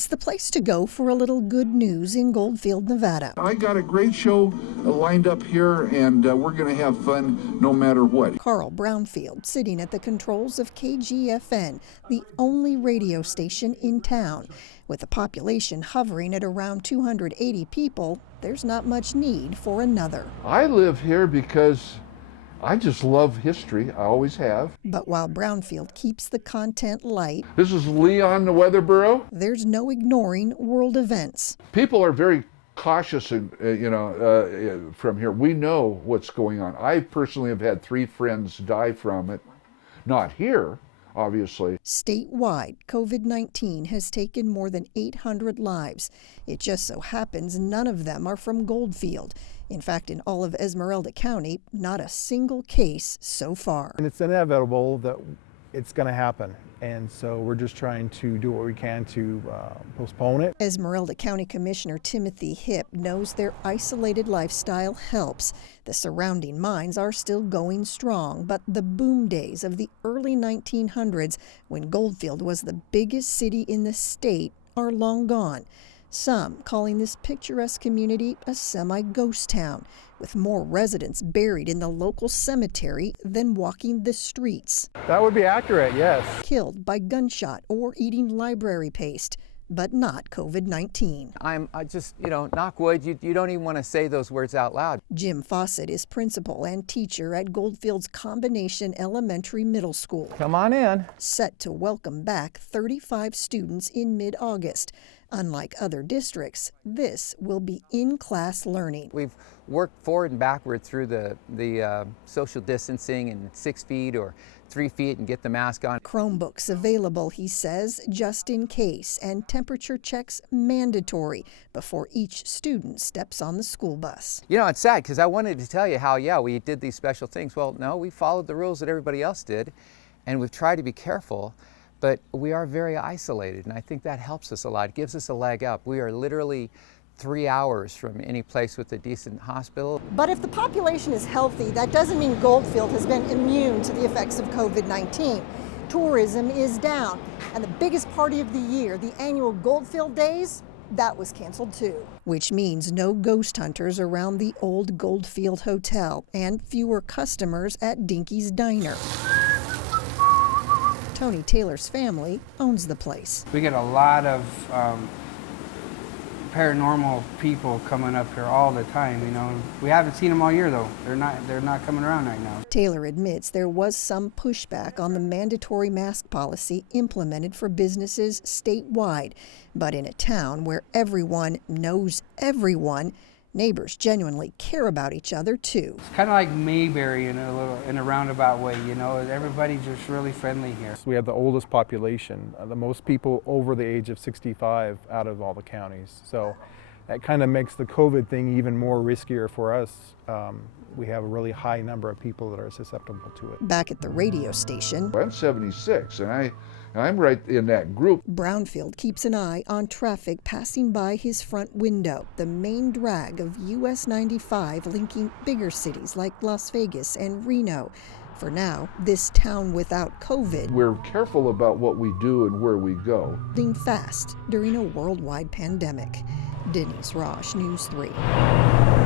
It's the place to go for a little good news in Goldfield, Nevada. I got a great show lined up here, and we're going to have fun no matter what. Carl Brownfield sitting at the controls of KGFN, the only radio station in town. With the population hovering at around 280 people, there's not much need for another. I live here because I just love history. I always have. But while Brownfield keeps the content light, This is Leon, the Weather Bureau. there's no ignoring world events. People are very cautious, from here. We know what's going on. I personally have had 3 friends die from it. Not here, obviously. Statewide, COVID-19 has taken more than 800 lives. It just so happens none of them are from Goldfield. In fact, in all of Esmeralda County, not a single case so far. And it's inevitable that it's going to happen. And so we're just trying to do what we can to postpone it. Esmeralda County Commissioner Timothy Hipp knows their isolated lifestyle helps. The surrounding mines are still going strong, but the boom days of the early 1900s, when Goldfield was the biggest city in the state, are long gone. Some calling this picturesque community a semi-ghost town, with more residents buried in the local cemetery than walking the streets. That would be accurate, yes. Killed by gunshot or eating library paste, but not COVID-19. I just, knock wood, you don't even want to say those words out loud. Jim Fawcett is principal and teacher at Goldfield's Combination Elementary Middle School. Come on in. Set to welcome back 35 students in mid-August. Unlike other districts, this will be in-class learning. We've worked forward and backward through the social distancing and 6 feet or 3 feet and get the mask on. Chromebooks available, he says, just in case, and temperature checks mandatory before each student steps on the school bus. It's sad because I wanted to tell you how, we did these special things. Well, no, we followed the rules that everybody else did, and we've tried to be careful. But we are very isolated, and I think that helps us a lot. It gives us a leg up. We are literally 3 hours from any place with a decent hospital. But if the population is healthy, that doesn't mean Goldfield has been immune to the effects of COVID-19. Tourism is down, and the biggest party of the year, the annual Goldfield Days, that was canceled too. Which means no ghost hunters around the old Goldfield Hotel and fewer customers at Dinky's Diner. Tony Taylor's family owns the place. We get a lot of paranormal people coming up here all the time, We haven't seen them all year though. They're not coming around right now. Taylor admits there was some pushback on the mandatory mask policy implemented for businesses statewide. But in a town where everyone knows everyone, neighbors genuinely care about each other too. It's kind of like Mayberry in a roundabout way, Everybody's just really friendly here. We have the oldest population, the most people over the age of 65 out of all the counties. So that kind of makes the COVID thing even more riskier for us. We have a really high number of people that are susceptible to it. Back at the radio station, I'm 76, and I'm right in that group. Brownfield keeps an eye on traffic passing by his front window, the main drag of US 95 linking bigger cities like Las Vegas and Reno. For now, this town without COVID, We're careful about what we do and where we go. moving fast during a worldwide pandemic. Denise Roche, News 3.